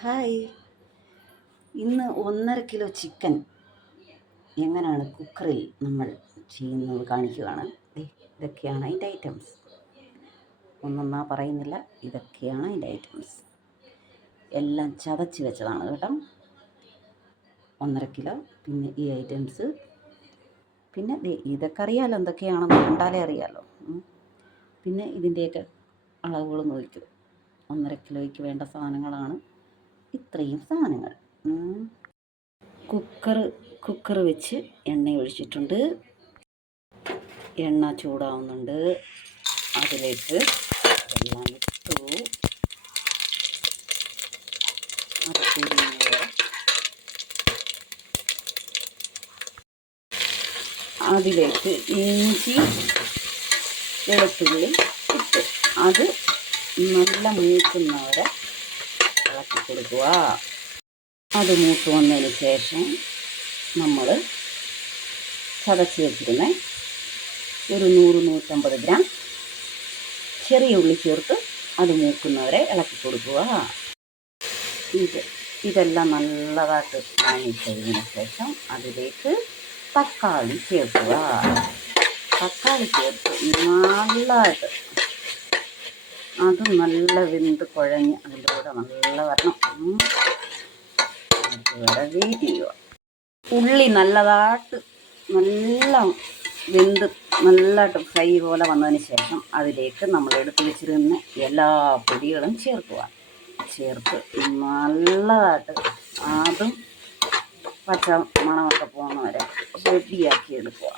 Hi. ഇന്ന് 1.5 kilo chicken എങ്ങനെയാണ് കുക്കറിൽ നമ്മൾ ചെയ്യുന്നത് കാണിക്കുകയാണ്. ഇതൊക്കെയാണ് അതിൻ്റെ ഐറ്റംസ്. ഒന്നൊന്നാ പറയുന്നില്ല, ഇതൊക്കെയാണ് അതിൻ്റെ ഐറ്റംസ്. എല്ലാം ചതച്ച് വെച്ചതാണ് കേട്ടോ. 1.5 കിലോ. പിന്നെ ഈ ഐറ്റംസ്. പിന്നെ ഇതൊക്കെ അറിയാമല്ലോ, എന്തൊക്കെയാണെന്ന് കണ്ടാലേ അറിയാമല്ലോ. പിന്നെ ഇതിൻ്റെയൊക്കെ അളവുകൾ നോക്കൂ. 1.5 കിലോയ്ക്ക് വേണ്ട സാധനങ്ങളാണ് ഇത്രയും സാധനങ്ങൾ. കുക്കർ വെച്ച് എണ്ണ ഒഴിച്ചിട്ടുണ്ട്. എണ്ണ ചൂടാവുന്നുണ്ട്. അതിലേക്ക് എല്ലാം ഇട്ടു. അതിലേക്ക് ഇഞ്ചി വെളുത്തുള്ളി ഇട്ട് അത് നല്ല മൂക്കുന്നവരെ ഇളക്കി കൊടുക്കുക. അത് മൂത്ത് വന്നതിന് ശേഷം നമ്മൾ ചതച്ച് വെച്ചിരുന്ന ഒരു 100-150 ഗ്രാം ചെറിയ ഉള്ളി ചേർത്ത് അത് മൂക്കുന്നവരെ ഇളക്കി കൊടുക്കുക. ഇതെല്ലാം നല്ലതായിട്ട് വാങ്ങിച്ചതിന് ശേഷം അതിലേക്ക് തക്കാളി ചേർക്കുക. തക്കാളി ചേർത്ത് നല്ലതായിട്ട് അത് നല്ല വെന്ത് കുഴഞ്ഞ് അതിൻ്റെ കൂടെ നല്ല വരണം. അതുവരെ വെയിറ്റ് ചെയ്യുക. ഉള്ളി നല്ലതായിട്ട് നല്ല വെന്ത് നല്ലതായിട്ട് ഫ്രൈ പോലെ വന്നതിന് ശേഷം അതിലേക്ക് നമ്മൾ എടുത്ത് വെച്ചിരുന്ന എല്ലാ പൊടികളും ചേർത്ത് നല്ലതായിട്ട് അതും പച്ച മണമൊക്കെ പോകുന്നവരെ റെഡിയാക്കി എടുക്കുക.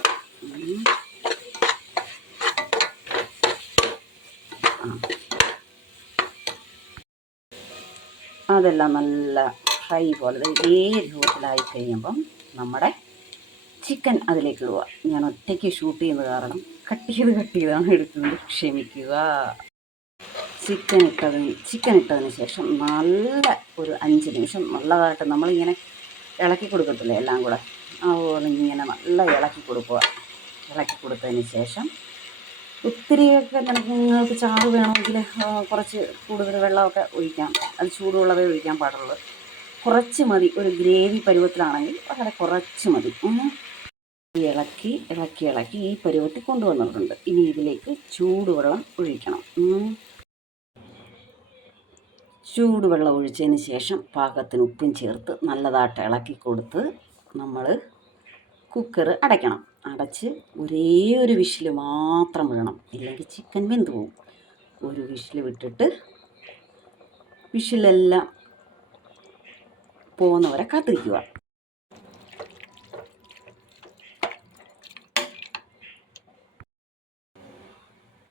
അതെല്ലാം നല്ല ഫ്രൈ പോലെ ഇതേ രൂപത്തിലായി കഴിയുമ്പം നമ്മുടെ ചിക്കൻ അതിലേക്ക് ഇടുക. ഞാൻ ഒറ്റയ്ക്ക് ഷൂട്ട് ചെയ്യുന്നത് കാരണം കട്ട് ചെയ്താണ് എടുക്കുന്നത്, ക്ഷമിക്കുക. ചിക്കൻ ഇട്ടതിന് ശേഷം നല്ല ഒരു 5 നിമിഷം നല്ലതായിട്ട് നമ്മളിങ്ങനെ ഇളക്കി കൊടുക്കത്തില്ലേ, എല്ലാം കൂടെ അതുപോലെ ഇങ്ങനെ നല്ല ഇളക്കി കൊടുത്തതിന് ശേഷം ഒത്തിരിയൊക്കെ നിങ്ങൾക്ക് ചാറ് വേണമെങ്കിൽ കുറച്ച് കൂടുതൽ വെള്ളമൊക്കെ ഒഴിക്കാം. അത് ചൂടുവെള്ളമേ ഒഴിക്കാൻ പാടുള്ളൂ. കുറച്ച് മതി. ഒരു ഗ്രേവി പരുവത്തിലാണെങ്കിൽ വളരെ കുറച്ച് മതി. ഇളക്കി ഈ പരുവത്തിൽ കൊണ്ടുവന്നിട്ടുണ്ട്. ഇനി ഇതിലേക്ക് ചൂടുവെള്ളം ഒഴിക്കണം. ചൂടുവെള്ളം ഒഴിച്ചതിന് ശേഷം പാകത്തിന് ഉപ്പും ചേർത്ത് നല്ലതായിട്ട് ഇളക്കി കൊടുത്ത് നമ്മൾ കുക്കർ അടയ്ക്കണം. അടച്ച് ഒരേ ഒരു വിഷിൽ മാത്രം വിടണം, ഇല്ലെങ്കിൽ ചിക്കൻ വെന്ത് പോകും. ഒരു വിഷിൽ വിട്ടിട്ട് വിഷിലെല്ലാം പോകുന്നവരെ കാത്തിരിക്കുക.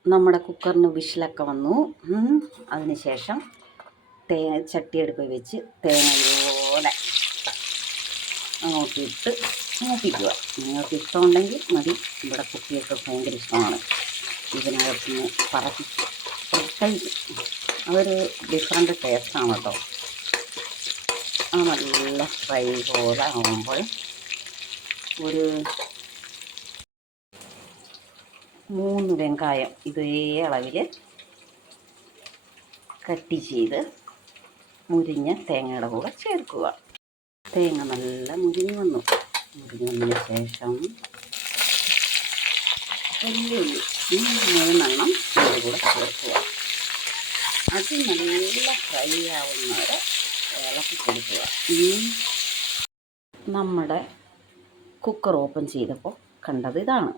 നമ്മുടെ കുക്കറിന് വിഷിലൊക്കെ വന്നു. അതിനുശേഷം ചട്ടിയെടുപ്പ് വെച്ച് തേങ്ങ നോക്കിയിട്ട് മൂപ്പിക്കുക. നിങ്ങൾക്ക് ഇഷ്ടമുണ്ടെങ്കിൽ മതി. ഇവിടെ കുട്ടികൾക്ക് ഭയങ്കര ഇഷ്ടമാണ്. ഇതിനകത്ത് പറക്കി കഴിക്കും. അതൊരു ഡിഫറെൻ്റ് ടേസ്റ്റാണ് കേട്ടോ. നല്ല ഫ്രൈ പോലെ ആകുമ്പോൾ ഒരു 3 വെങ്കായം ഇതേ അളവിൽ കട്ട് ചെയ്ത് മുരിഞ്ഞ തേങ്ങയുടെ കൂടെ ചേർക്കുക. തേങ്ങ നല്ല മുരിഞ്ഞ് വന്നതിന് ശേഷം വെള്ളുള്ളി 3 ഇതിൻ്റെ കൂടെ ചേർക്കുക. അത് നല്ല ഫ്രൈ ആവുന്നവരെ ഇളക്കി കൊടുക്കുക. നമ്മുടെ കുക്കർ ഓപ്പൺ ചെയ്തപ്പോൾ കണ്ടത് ഇതാണ്.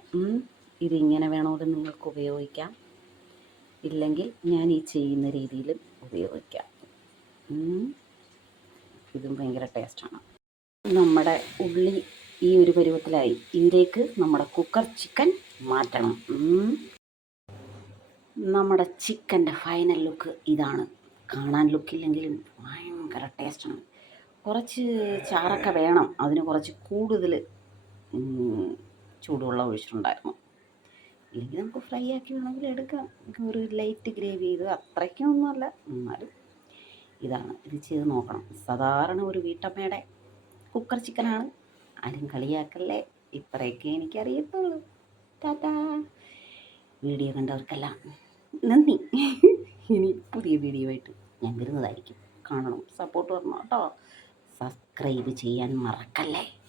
ഇതിങ്ങനെ വേണമെങ്കിൽ നിങ്ങൾക്ക് ഉപയോഗിക്കാം, ഇല്ലെങ്കിൽ ഞാൻ ഈ ചെയ്യുന്ന രീതിയിലും ഉപയോഗിക്കാം. ഇതും ഭയങ്കര ടേസ്റ്റാണ്. നമ്മുടെ ഉള്ളി ഈ ഒരു പരുവത്തിലായി. ഇതിലേക്ക് നമ്മുടെ കുക്കർ ചിക്കൻ മാറ്റണം. നമ്മുടെ ചിക്കൻ്റെ ഫൈനൽ ലുക്ക് ഇതാണ്. കാണാൻ ലുക്കില്ലെങ്കിലും ഭയങ്കര ടേസ്റ്റാണ്. കുറച്ച് ചാറൊക്കെ വേണം. അതിന് കുറച്ച് കൂടുതൽ ചൂടുവെള്ളം ഒഴിച്ചിട്ടുണ്ടായിരുന്നു. ഇല്ലെങ്കിൽ നമുക്ക് ഫ്രൈ ആക്കി വേണമെങ്കിൽ എടുക്കാം. ഒരു ലൈറ്റ് ഗ്രേവി ചെയ്ത് അത്രയ്ക്കൊന്നുമല്ല, എന്നാലും ഇതാണ്. ഇത് ചെയ്ത് നോക്കണം. സാധാരണ ഒരു വീട്ടമ്മയുടെ കുക്കർ ചിക്കനാണ്. ആരും കളിയാക്കല്ലേ. ഇത്രയൊക്കെ എനിക്കറിയത്തുള്ളൂ. ടാറ്റാ. വീഡിയോ കണ്ടവർക്കെല്ലാം നന്ദി. ഇനി പുതിയ വീഡിയോ ആയിട്ട് ഞാൻ വരുന്നതായിരിക്കും. കാണണം, സപ്പോർട്ട് തരണം കേട്ടോ. സബ്സ്ക്രൈബ് ചെയ്യാൻ മറക്കല്ലേ.